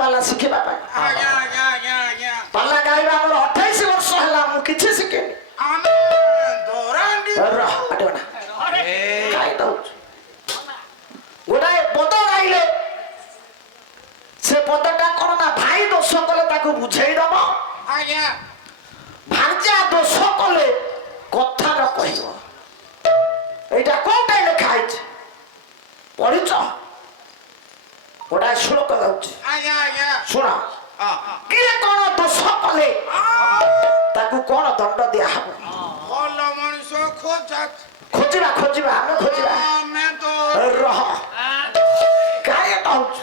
ପାଲା ଶିଖିବା ପାଇଁ ପାଲା ଗାଇବା ଆମର 28 ବର୍ଷ ହେଲା ମୁଁ କିଛି ଶିଖିନି ଗୋଟାଏ ପଦ ଗାଇଲେ ସେ ପଦଟା କଣ ନା ଭାଇ ଦୋଷ କଲେ ତାକୁ ବୁଝେଇ ଦବ ଭାଞ୍ଜା ଦୋଷ କଲେ କଥା ନ କହିବ এইটা কোনটাই লেখা আছে পড়িছ গোটাଏ শ্লোক গাଉଛି ଶୁଣ କିଏ କଣ ଦୋଷ କଲେ ତାକୁ କଣ ଦଣ୍ଡ ଦିଆହବ ଖୋଜିବା ଖୋଜିବା ଆମେ ଖୋଜିବା ରହ କାହିଁ କହୁଛୁ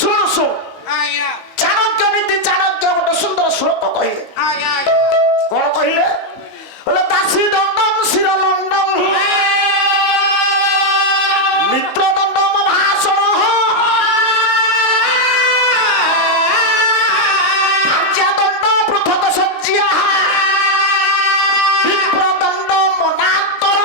ଶୁଣ ଶୁଣ ଚାଣକ୍ୟ ନୀତି ଚାଣକ୍ୟ ଗୋଟେ ସୁନ୍ଦର ଶ୍ଲୋକ କହିଲେ କଣ କହିଲେ ଦାସୀ ଦଣ୍ଡମ ଶିର ଲଣ୍ଡମ ମିତ୍ର ଦଣ୍ଡମ ଭାଷଣ ଭାର୍ଯ୍ୟା ଦଣ୍ଡ ପୃଥକ ସଜ୍ଜିଆ ବିପ୍ର ଦଣ୍ଡ ମନାନ୍ତର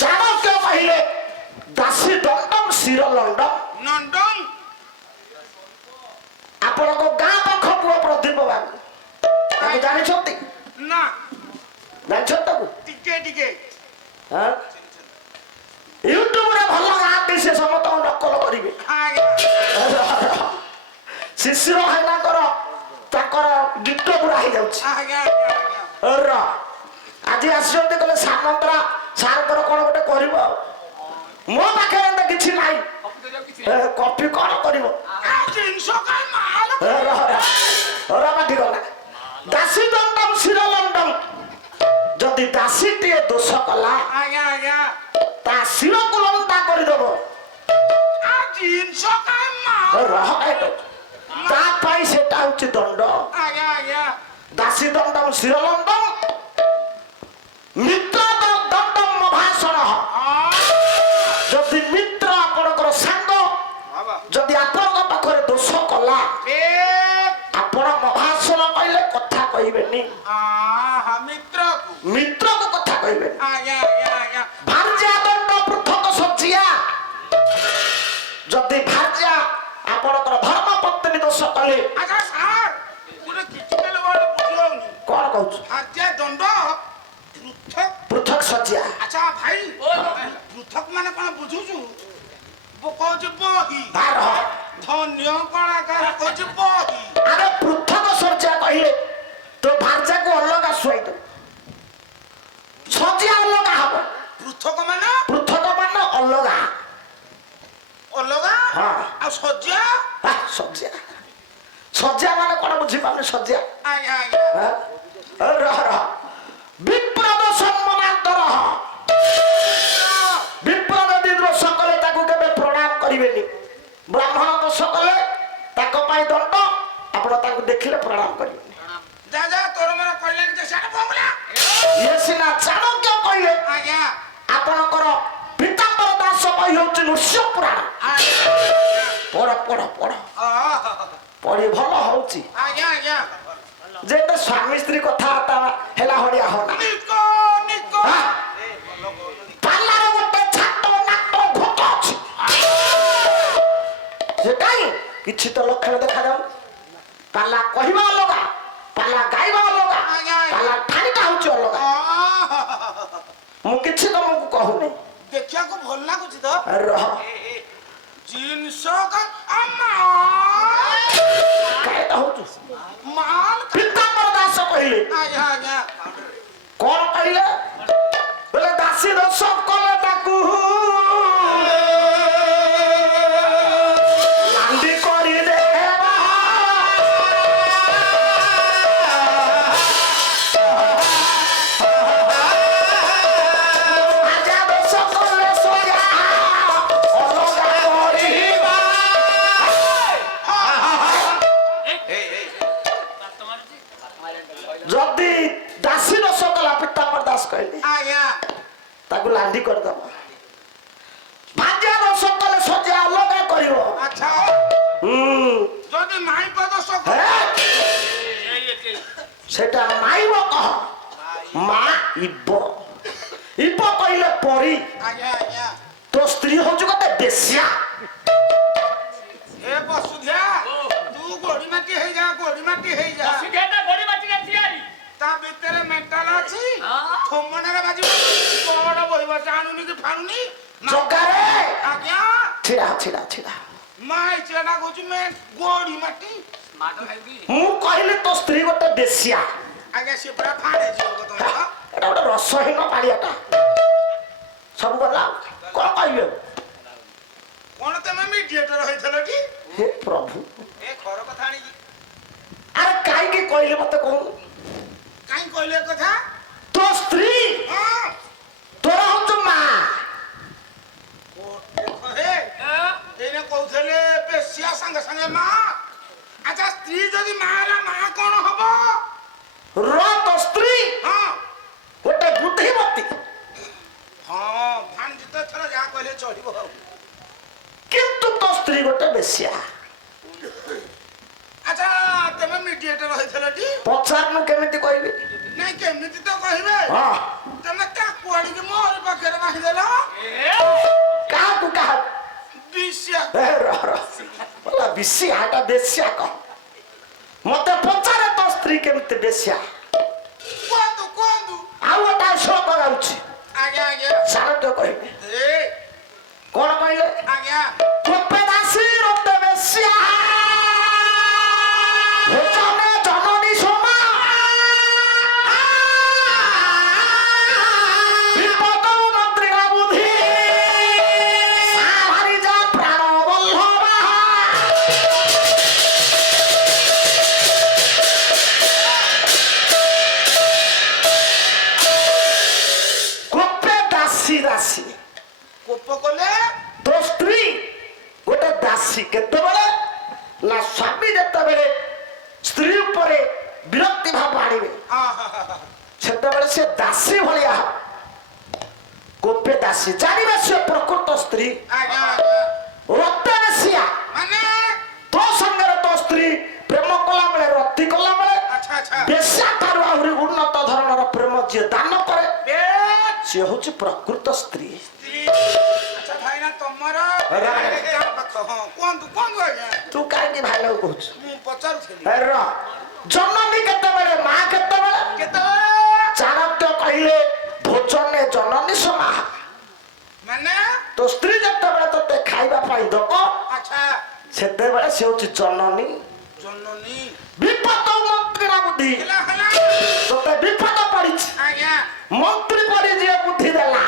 ଚାଣକ୍ୟ କହିଲେ ଦାସୀ ଦଣ୍ଡମ ଶିର ଲଣ୍ଡମ ଆପଣଙ୍କ ଗାଁ ପାଖ ପୁଅ ପ୍ରଦୀପ ବାବୁ ତାକୁ ଜାଣିଛନ୍ତି ନା ଜାଣିଛନ୍ତି ତାକୁ ଟିକେ ଟିକେ ୟୁଟ୍ୟୁବରେ ଭଲ ଗାଆନ୍ତି ସେ ସମସ୍ତଙ୍କୁ ନକଲ କରିବେ ଶିଶିର ଭାଇନାଙ୍କର ତାଙ୍କର ଗୀତ ପୁରା ହେଇଯାଉଛି ଆଜି ଆସିଛନ୍ତି କହିଲେ ସାମନ୍ତରା ସାରଙ୍କର କଣ ଗୋଟେ କରିବ ମୋ ପାଖରେ ଏମିତି କିଛି ନାହିଁ କପି କଣ କରିବ ଦାସୀ ଦଣ୍ଡମ ଶିର ଲଣ୍ଡମ ଯଦି ଦାସୀଟିଏ ଦୋଷ କଲା ତା ଶିରକୁ ଲଣ୍ଡା କରିଦବ ତା ପାଇଁ ସେଟା ହଉଛି ଦଣ୍ଡ ଦାସୀ ଦଣ୍ଡମ ଶିର ଲଣ୍ଡମ ମିତ୍ର ଦଣ୍ଡମ ଭାଷଣ ଯଦି ମିତ୍ର ଆପଣଙ୍କର ସାଙ୍ଗ ଯଦି ଆପଣଙ୍କ ପାଖରେ ଦୋଷ କଲା ଆପଣ ମଭାଷଣ କହିଲେ କଥା କହିବେନି ମିତ୍ରକୁ କଥା କହିବେନି ଭାର୍ଯ୍ୟା ଦଣ୍ଡ ପୃଥକ ସଜ୍ଜିଆ ଯଦି ଭାର୍ଯ୍ୟା ଆପଣଙ୍କର ଧର୍ମ ପତ୍ନୀ ଦୋଷ କଲେ କଣ କହୁଛୁ ପୃଥକ ସଜ୍ଜିଆ ଆଚ୍ଛା ଭାଇ ପୃଥକ ମାନେ କଣ ବୁଝୁଛୁ କହୁଛି ବହି ଧନ୍ୟ କଳାକାର କହୁଛି ବହି ଆରେ ପୃଥକ ସଜ୍ଜିଆ କହିଲେ ତ ଭାର୍ଯ୍ୟାକୁ ଅଲଗା ଶୁଆଇ ଦଉ ସଜ୍ଜିଆ ଅଲଗା ହବ ପୃଥକ ମାନେ ଅଲଗା ଅଲଗା ଆଉ ସଜ୍ଜା ସଜ୍ଜା ମାନେ କଣ ବୁଝିପାରୁନି ସଜ୍ଜା ବିପ୍ରଦ ସମ୍ମାନାନ୍ତର ବିପ୍ର ଯଦି ଦୋଷ କଲେ ତାକୁ କେବେ ପ୍ରଣାମ କରିବେନି ବ୍ରାହ୍ମଣ ଦୋଷ କଲେ ତାଙ୍କ ପାଇଁ ଦଣ୍ଡ ଆପଣ ତାଙ୍କୁ ଦେଖିଲେ ପ୍ରଣାମ କରିବେନି ଇଏ ସିନା ଚାଣକ୍ୟ କହିଲେ ଆପଣଙ୍କର ପୀତାମ୍ବର ଦାସ ବହି ହଉଛି ନୃସିଂହ ପୁରାଣ ପଢ ପଢି ଭଲ ହଉଛି ଯେ ସ୍ୱାମୀ ସ୍ତ୍ରୀ କଥାବାର୍ତ୍ତା ହେଲା ଭଳିଆ ହନା ପାଲାର ଗୋଟେ ଛାଟ ନାଟ ଭୂତ ଅଛି ସେ କାହିଁ କିଛି ତ ଲକ୍ଷଣ ଦେଖାଯାଉ ପାଲା କହିବା ଅଲଗା ପାଲା ଗାଇବା ଅଲଗା ପାଲା ଠାଣିଟା ହଉଛି ଅଲଗା ମୁଁ କିଛି ତମକୁ କହୁନି ଦେଖିବାକୁ ଭଲ ଲାଗୁଛି ତ ରହ ଜିନିଷ ପୀତାମ୍ବର ଦାସ କହିଲେ କଣ କହିଲେ ବୋଲେ ଦାସୀ ଦୋଷ କଲେ ତାକୁ ଲାଣ୍ଡି କରି যদি দাসী দোষ কলা পীতাম্বর দাস কহিলে তাকে লান্ডি করিদব ভাର୍ଯ୍ୟା দোষ কলে সজ্জা অলগা করিব যদি মাইপ দোষ সেটা মাইব কহ মাইব ଇପ କହିଲେ ପରି ଆଜ୍ଞା ଆଜ୍ଞା ତୋ ସ୍ତ୍ରୀ ହଉଛି ଗୋଟେ ବେଶ୍ୟା। ଏ ବସୁଧିଆ ତୁ ଗୋଡି ମାଟି ହେଇଯା ଗୋଡି ମାଟି ହେଇଯା ତା ଭିତରେ ମେଣ୍ଟାଲ ଅଛି ଥୋମଣାରେ ବାଜିବ ବଡ ବହିବ ଜାଣୁନି କି ଫାଣୁନି ଜଗାରେ ଆଜ୍ଞା ଛିଡା ଛିଡା ଛିଡା। ମାଇ ଚିଡ଼ା କହୁଛି ମେ ଗୋଡି ମାଟି ମୁଁ କହିଲି ତୋ ସ୍ତ୍ରୀ ଗୋଟେ ବେଶ୍ୟା। ଆଜ୍ଞା ସେ ପୁରା ଫାଡେ ଯିବ ତମର ଏଟା ଗୋଟେ ରସହୀନ ପାଳିଆଟା ସବୁ ଗଲା କଣ କହିବେ? କଣ ତମେ ମିଡିଏଟର ହେଇଥିଲ କି ହେ ପ୍ରଭୁ ଏ ଘର କଥା ଆଣିକି ଆରେ କାହିଁକି କହିଲେ ମତେ କହୁନୁ? କାଇଁ କହିଲେ ଏ କଥା ତୋ ସ୍ତ୍ରୀ ହଁ ତୋର ହଉଛି ମା। ଦେଖ ହେ ଏଇନେ କହୁଥିଲେ ବେଶିଆ ସାଙ୍ଗେ ସାଙ୍ଗେ ମା ଆଚ୍ଛା ସ୍ତ୍ରୀ ଯଦି ମା ହେଲା ମା କଣ ହବ ର ତୋ ସ୍ତ୍ରୀ ହଁ ଗୋଟେ ବୁଦ୍ଧିମତୀ ହଁ ଭାଣିଜି ତ ଏଥର ଯାହା କହିଲେ ଚଳିବ ଆଉ କିନ୍ତୁ ତୋ ସ୍ତ୍ରୀ ଗୋଟେ ବେଶ୍ୟା। ଆଚ୍ଛା ତମେ ମିଡିଏଟର ହେଇଥିଲ ଟି ପଚାରୁନୁ କେମିତି କହିବି? ନାଇଁ କେମିତି ତ କହିବେ ହଁ ତମେ ତାକୁ ଆଣିକି ମୋରି ପାଖରେ ବାହିଦେଲ କାହାକୁ କାହାକୁ ବିଷୟ ବେଶ୍ୟା ଏଟା ବେଶ୍ୟା କହ ମତେ ପଚାରେ ତୋ ସ୍ତ୍ରୀ କେମିତି ବେଶ୍ୟା। କୁହନ୍ତୁ କୁହନ୍ତୁ ଆଉ ଗୋଟେ ଶ୍ଲୋକ ଗାଉଛି ଆଜ୍ଞା ଆଜ୍ଞା ସାରଥ୍ୟ କହିବେ ଏ କଣ କହିଲେ? ଆଜ୍ଞା କୋପେ ଦାସୀ ରତେ ବେଶ୍ୟା ଭୋଜନେ ଜନନୀ ସୋମା ବିପଦ ମନ୍ତ୍ରୀର ବୁଦ୍ଧି ସାହାରି ଯା ପ୍ରାଣ ବଲ୍ଲଭା। କୋପେ ଦାସୀ ଦାସୀ କୋପ କଲେ ତୋ ସ୍ତ୍ରୀ ଗୋଟେ ଦାସୀ କେତେବେଳେ ନା ସ୍ୱାମୀ ଯେତେବେଳେ ସ୍ତ୍ରୀ ଉପରେ ବିରକ୍ତି ଭାବ ଆଣିବେ ସେତେବେଳେ ସେ ଦାସୀ ଭଳିଆ ହବ। ଗୋପେ ଦାସୀ ଜାଣିବେ ସେ ପ୍ରକୃତ ସ୍ତ୍ରୀ ଆଜ୍ଞା ଆଜ୍ଞା ରକ୍ତ ବେଶିଆ ମାନେ ତୋ ସାଙ୍ଗରେ ତୋ ସ୍ତ୍ରୀ ପ୍ରେମ କଲା ବେଳେ ରତି କଲା ବେଳେ ଆଚ୍ଛା ଆଚ୍ଛା ବେଶ୍ୟା ଠାରୁ ଆହୁରି ଉନ୍ନତ ଧରଣର ପ୍ରେମ ଯିଏ ଦାନ କରେ ସିଏ ହଉଛି ପ୍ରକୃତ ସ୍ତ୍ରୀ। ଆଚ୍ଛା ଭାଇନା ତମର ହଁ କୁହନ୍ତୁ କୁହନ୍ତୁ ଆଜ୍ଞା ତୁ କାହିଁକି ଭାଇନାକୁ କହୁଛୁ? ମୁଁ ପଚାରୁଥିଲି ଜନନୀ କେତେବେଳେ ମା କେତେବେଳେ କେତେବେଳେ ଚାଣକ୍ୟ କହିଲେ ଭୋଜନେ ଜନନୀ ସମାହ। ମାନେ ତୋ ସ୍ତ୍ରୀ ଯେତେବେଳେ ତୋତେ ଖାଇବା ପାଇଁ ଦବ ଆଚ୍ଛା ସେତେବେଳେ ସେ ହଉଛି ଜନନୀ। ଜନନୀ ବିପଦ ମନ୍ତ୍ରୀର ବୁଦ୍ଧି ହେଲା ହେଲା ତୋତେ ବିପଦ ପଡିଛି ଆଜ୍ଞା ମନ୍ତ୍ରୀ ପରି ଯିଏ ବୁଦ୍ଧି ଦେଲା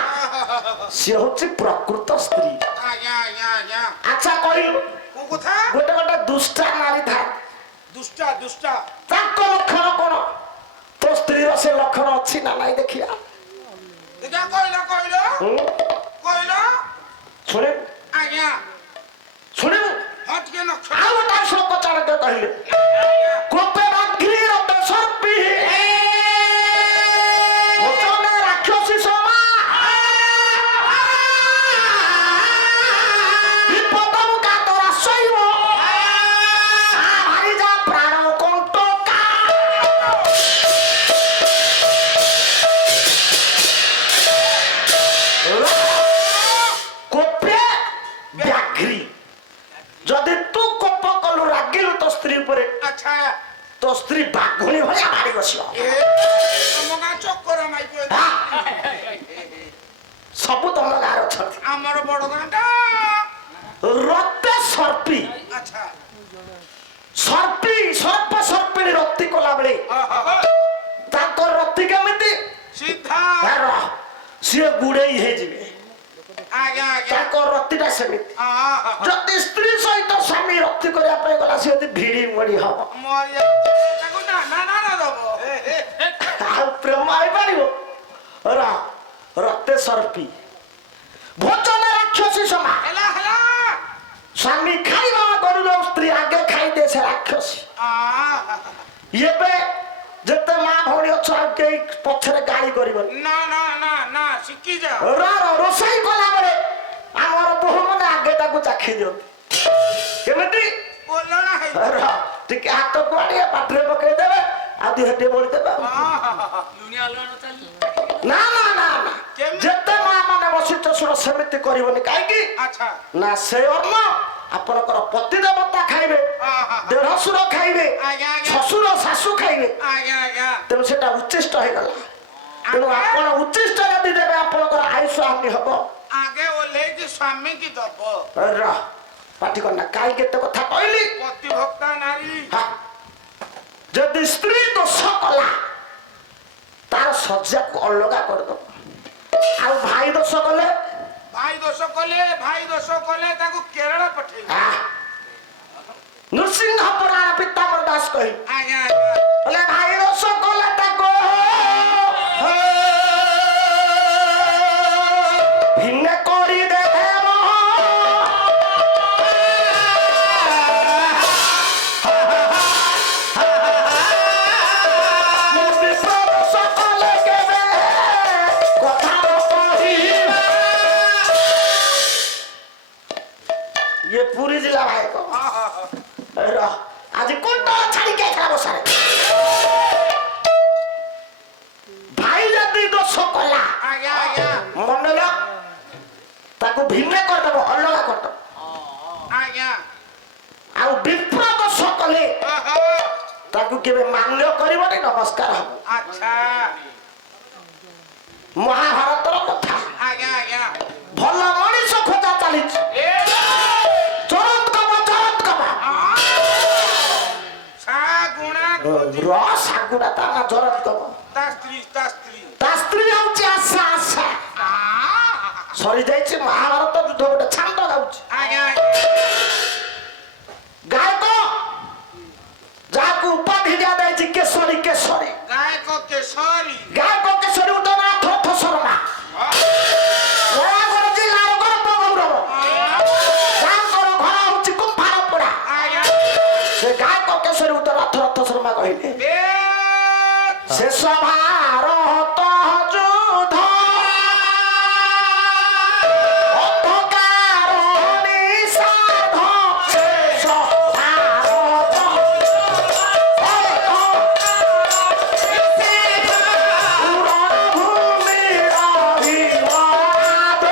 ସିଏ ହଉଛି ପ୍ରକୃତ ସ୍ତ୍ରୀ। ଆଜ୍ଞା ଆଜ୍ଞା ଆଜ୍ଞା ଆଚ୍ଛା କହିଲୁ କୋଉ କଥା ଗୋଟେ ଗୋଟେ ଦୁଷ୍ଟା ନାରୀ ଥାଏ ଦୁଷ୍ଟା ଦୁଷ୍ଟା ତାଙ୍କ ଲକ୍ଷଣ କଣ? ତୋ ସ୍ତ୍ରୀର ସେ ଲକ୍ଷଣ ଅଛି ନା ନାଇଁ ଦେଖିବା। ଦେଖିଆ କହିଲ କହିଲ କହିଲ ଶୁଣିବୁ ଆଜ୍ଞା ଶୁଣିବୁ ହଁ ଟିକେ ନକ୍ଷ ଆଉ ଗୋଟେ ଶ୍ଲୋକ ଚାଣକ୍ୟ କହିଲେ କୋପେ ବାଘ୍ରୀ ରତେ ସର୍ପି ଭୋଜନେ ରାକ୍ଷସୀ ସମା ବିପଦଂ କାତରା ଶୈବ ସାହାରି ଯା ପ୍ରାଣ କଣ୍ଟକା। କୋପେ ବ୍ୟାଘ୍ରୀ ଯଦି ତୁ କୋପ କଲୁ ରାଗିଲୁ ତୋ ସ୍ତ୍ରୀ ଉପରେ ଆଚ୍ଛା ତୋ ସ୍ତ୍ରୀ ବାଘୁଣୀ ଭଳିଆ ମାରି ବସିବ। ତମ ଗାଁ ଚକ୍କର ମାଇପ ସବୁ ତମ ଗାଁରେ ଅଛନ୍ତି। ଆମର ବଡ ଗାଁ ଟା ରତେ ସର୍ପି ଆଚ୍ଛା ସର୍ପି ସର୍ପ ସର୍ପିଣୀ ରତି କଲା ବେଳେ ତାଙ୍କ ରତି କେମିତି ସିଧା ସିଏ ଗୁଡେଇ ହେଇଯିବେ ଆଜ୍ଞା ଆଜ୍ଞା ତାଙ୍କ ରତିଟା ସେମିତି। ହଁ ଯଦି ସ୍ତ୍ରୀ ସହିତ ସ୍ୱାମୀ ରତି କରିବା ପାଇଁ ଗଲା ସେ ଯଦି ଭିଡି ମୋଡି ହବ ତାକୁ ନା ଦବ ଆଉ ପ୍ରେମ ହେଇପାରିବ? ରତେ ସର୍ପି ଭୋଜନ ରାକ୍ଷସୀ ସମା ହେଲା ହେଲା ସ୍ୱାମୀ ଖାଇବା କରୁଛ ସ୍ତ୍ରୀ ଆଗେ ଖାଇଦିଏ ସେ ରାକ୍ଷସୀ। ଏବେ ଯେତେ ମା ଭଉଣୀ ଅଛ ଆଉ କେହି ପଛରେ ଗାଳି କରିବନି। ନା ନା ନା ନା ଶିଖି ଯା ରୋଷେଇ କଲା ବେଳେ ଆମର ବୋହୂ ମାନେ ଆଗେ ତାକୁ ଚାଖି ଦିଅନ୍ତି କେମିତି ଟିକେ ହାତକୁ ଆଣିବେ ପାଟିରେ ପକେଇଦେବେ ଆଉ ଦିହ ଟିକେ ବଳିଦେବେ। ନା ନା ନା ନା ରସୁଣ ସେମିତି କରିବନି କାହିଁକି ଆଚ୍ଛା ନା ସେ ଅନ୍ନ ଆପଣଙ୍କର ପତି ଦେବତା ଖାଇବେ ଦେଢଶୁର ଖାଇବେ ଆଜ୍ଞା ଆଜ୍ଞା ଶ୍ୱଶୁର ଶାଶୁ ଖାଇବେ ଆଜ୍ଞା ଆଜ୍ଞା ତେଣୁ ସେଟା ଉଚ୍ଚିଷ୍ଟ ହେଇଗଲା ତେଣୁ ଆପଣ ଉଚ୍ଚିଷ୍ଟ ଯଦି ଦେବେ ଆପଣଙ୍କର ଆୟୁଷ ହାନି ହବ ଆଗେ ଓହ୍ଲେଇକି ସ୍ୱାମୀ କି ଦବ ରହ ପାଟି କରନା କାହିଁକି ଏତେ କଥା କହିଲି ପତିଭକ୍ତା ନାରୀ ଯଦି ସ୍ତ୍ରୀ ଦୋଷ କଲା ତାର ସଜ୍ଜାକୁ ଅଲଗା କରିଦବ ଆଉ ଭାଇ ଦୋଷ କଲେ ଭାଇ ଦୋଷ କଲେ ତାକୁ କେରଳ ପଠେଇବ ନୃସିଂହ ପୁରାଣ ପିତାମ୍ବର ଦାସ କହି ଆଜ୍ଞା ବୋଲେ ଭାଇ ଦୋଷ କଲେ ତାକୁ ଭିନ୍ନ କରି ଦେବ ଦୋଷ କଲେ କେବେ କଥା କହିବା ये पूरी जिला भाई को आज कुंड छाड़ी के खा बसारे भाई जदी दोष कला आज्ञा आज्ञा मन ल ताको भिन्न कर दबो अलग कर दबो आज्ञा आ विप्र दोष कले ताको केबे मान्य करबो नै नमस्कार हबो अच्छा महाभारत रो कथा आज्ञा आज्ञा भला मनीष खोजा चली सागुड़ा ता जरत कब ता स्त्री होची आशा आशा सरी जाइछि महाभारत युद्ध गोटे छांद गाउछि आज्ञा गायक जाकू उपाधि दिया दैछि केशरी केशरी गायक केशरी उदयनाथ शर्मा नयागढ़ जिल्लार गौरव जाकर घर होछि कुंभारपड़ा से गायक केशरी उदयनाथ शर्मा कहले से भारत युद्ध अंधकार निषाध शेष भारत भूमि रहिवाद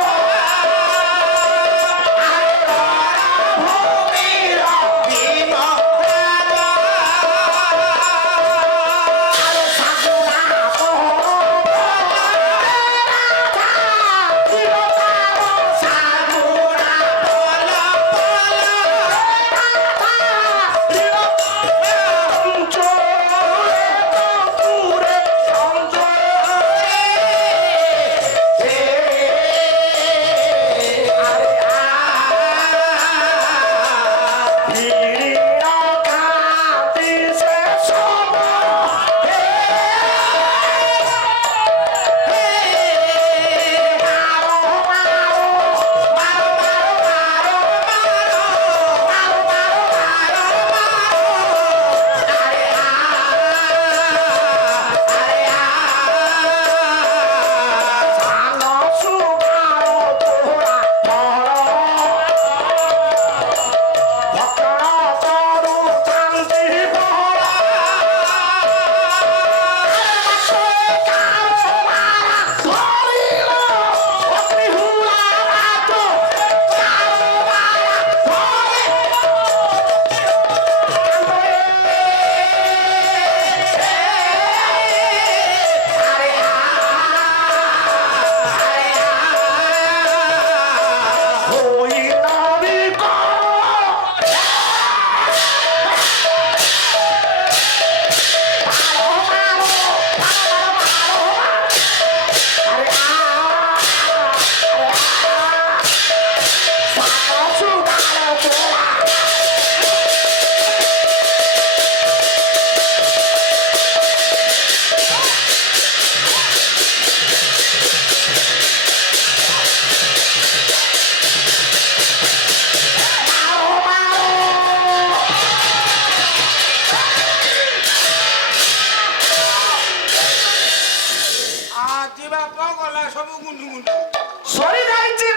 सरी जाइछि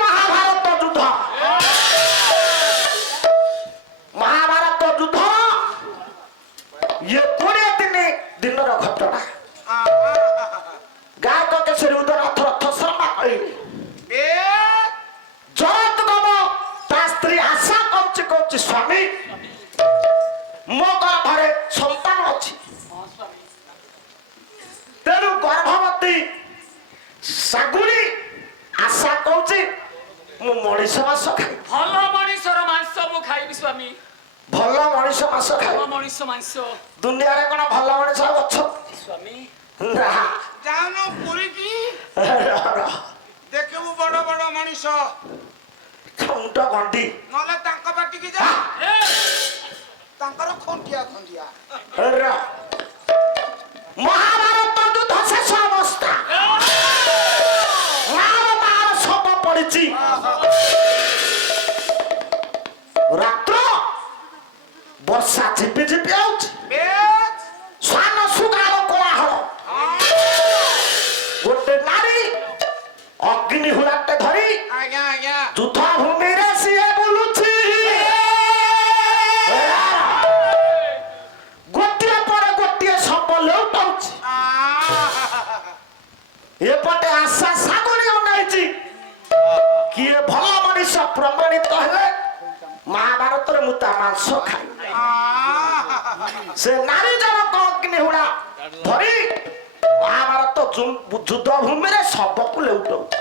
महाभारत युद्ध ये 20 दिन घटना गायक केशरी उदयनाथ शर्मा कहले ଶାଗୁଣି ଆଶା କହୁଛି ମୁଁ ମଣିଷ ମାଂସ ଖାଇବି। ଭଲ ମଣିଷର ମାଂସ ମୁଁ ଖାଇବି ସ୍ୱାମୀ। ଭଲ ମଣିଷ ମାଂସ ଭଲ ଖାଇବି। ମଣିଷ ମାଂସ ଦୁନିଆରେ କଣ ଭଲ ମଣିଷ ଆଉ ଅଛନ୍ତି? ସ୍ୱାମୀ। ନା। ଯାଉନ ପୁରୀକି ଦେଖିବୁ ବଡ ବଡ ମଣିଷ। ମୁଣ୍ଡ ଗଣ୍ଡି ନହେଲେ ତାଙ୍କ ପାଟିକି ଯା, ତାଙ୍କର ଖଣ୍ଡିଆ ଖଣ୍ଡିଆ। ମହାଭାରତ ଯୁଦ୍ଧ ଶେଷ ଅବସ୍ଥା, ମାର ଶବ ପଡିଛି। ରାତ୍ର ବର୍ଷା ଝିପି ଝିପି ଆଉଛି। ଶ୍ୱାନ ସୁଗାର କୋଳାହଳ। ଗୋଟେ ନାରୀ ଅଗ୍ନି ହୁଳାଟେ ଧରି ଆଜ୍ଞା ଆଜ୍ଞା ଯୁଦ୍ଧ ଭୂମିରେ ସିଏ ବୁଲୁଛି। ଗୋଟିଏ ପରେ ଗୋଟିଏ ଶବ ଲେଉଟାଉଛି। ଏପଟେ ଆଶା ଶାଗୁଣି ଅନାଇଛି। କିଏ ଭଲ ମଣିଷ ପ୍ରମାଣିତ ହେଲେ ମହାଭାରତରେ ମୁଁ ତା ମାଂସ ଖାଇବି। ସେ ନାରୀ ଜଣକ ଅଗ୍ନି ହୁଳା ଧରି ମହାଭାରତ ଯୁଦ୍ଧ ଭୂମିରେ ଶବକୁ ଲେଉଟାଉଛି।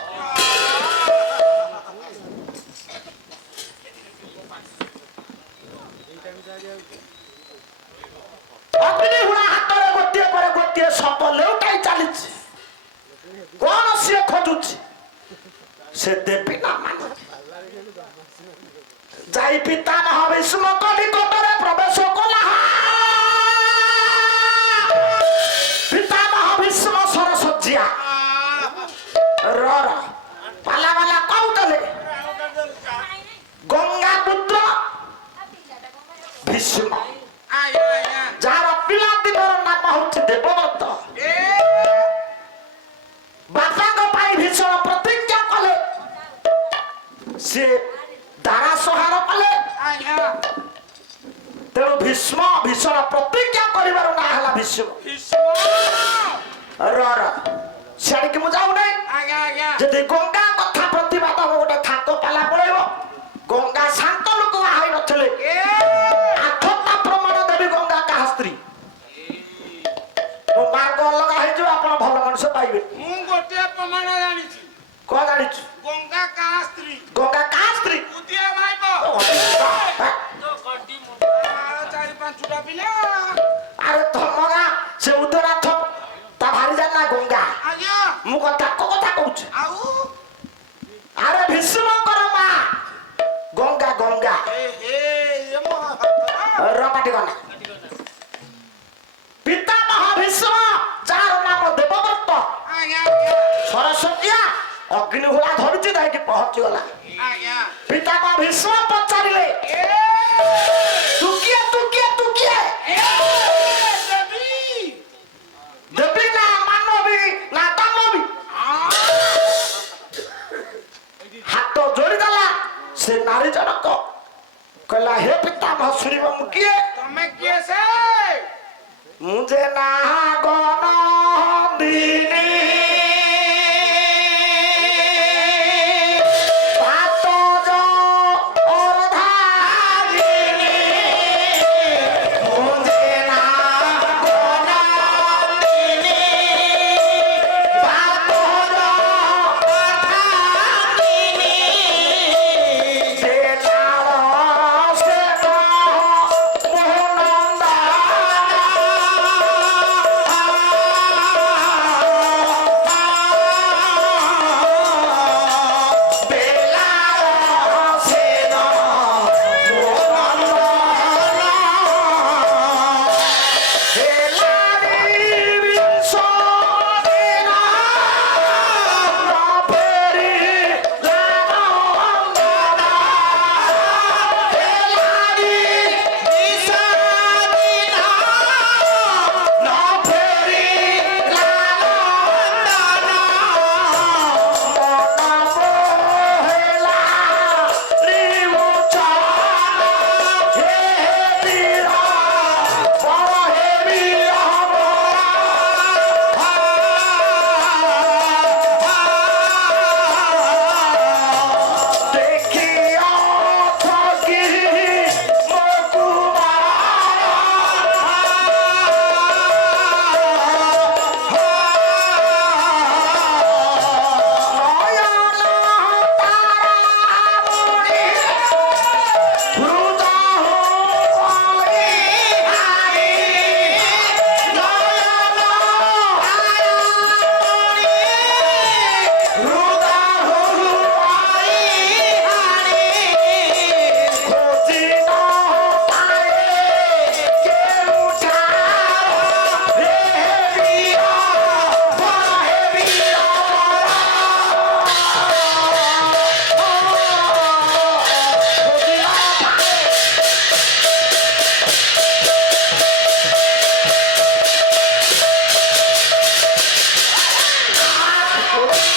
ଅଗ୍ନି ହୁଳା ହାତରେ ଗୋଟିଏ ପରେ ଗୋଟିଏ ଶବ ଲେଉଟାଇ ଚାଲିଛି। କଣ ସିଏ ଖୋଜୁଛି? ସେ ଦେବୀ ନା ମାନ ଯାଇ ପିତାମହ ଭୀଷ୍ମଙ୍କ ନିକଟରେ ପ୍ରବେଶ କଲା। ପିତାମହ ଭୀଷ୍ମ ସରସଜ୍ୟା ପାଲା ବାଲା କହୁଥିଲେ ଗଙ୍ଗା ପୁତ୍ର ଭୀଷ୍ମ, ଯାହାର ପିଲାଦିନର ନାମ ହଉଛି ଦେବବ୍ରତ। ବାପାଙ୍କ ପାଇଁ ଭୀଷଣ ପ୍ରତିଜ୍ଞା କଲେ, ସେ ଦାରା ସଂହାର କଲେ। ତେଣୁ ଭୀଷ୍ମ ଭୀଷଣ ପ୍ରତିଜ୍ଞା କରିବାର ନାଁ ହେଲା ଭୀଷ୍ମ। ସିଆଡ଼ିକି ମୁଁ ଯାଉନାହିଁ। ଯଦି ଗଙ୍ଗା କଥା ପ୍ରତିବାଦ ଗୋଟେ ଥାକ ପାଲା ପଳେଇବ। ଗଙ୍ଗା ଶାନ୍ତ ଲୋକ ବାହାଇ ନଥିଲେ। ଆଠଟା ପ୍ରମାଣ ଦେବି ଗଙ୍ଗା କାହା ସ୍ତ୍ରୀ। ମୋ ମାର୍ଗ ଅଲଗା ହେଇଯିବ, ଆପଣ ଭଲ ମଣିଷ ପାଇବେ। ମୁଁ ଗୋଟିଏ ପ୍ରମାଣ ଜାଣିଛି। କଣ ଜାଣିଛୁ? ଗଙ୍ଗା କାହା ସ୍ତ୍ରୀ? ଗଙ୍ଗା କାହା ସ୍ତ୍ରୀ? ଉଦିଆ ମାଇପ। ଚାରି ପାଞ୍ଚଟା ପିଲା। ଆରେ ତମ ଗାଁ ସେ ଉଦୟନାଥ ତା ଭାରି ଜାନା ଗଙ୍ଗା। ଆଜ୍ଞା ମୁଁ ତାଙ୍କ କଥା କହୁଛି। ଆଉ ଆରେ ଭୀଷ୍ମଙ୍କର ମା ଗଙ୍ଗା। ଗଙ୍ଗା ରମାଟି ଗନା ପିତାମହ ଭୀଷ୍ମ, ଯାହାର ନାମ ଦେବବ୍ରତ। ସରସ୍ୱତୀଆ ଅଗ୍ନି ହୁଳା ଧରିଛି, ଯାଇକି ପହଞ୍ଚିଗଲା। ପିତାମହ ଭୀଷ୍ମ ପଚାରିଲେ, ତୁ କିଏ ତୁ କିଏ ତୁ କିଏ? ଦେବୀ ନା ମାନବୀ ନା ଦାନବୀ? ହାତ ଯୋଡ଼ିଦେଲା। ସେ ନାରୀ ଜଣକ କହିଲା, ହେ ପିତାମହ ଶୁଣିବ ମୁଁ କିଏ? ତମେ କିଏ ସେ? ମୁଁ ଯେ ନାଗନନ୍ଦିନୀ ও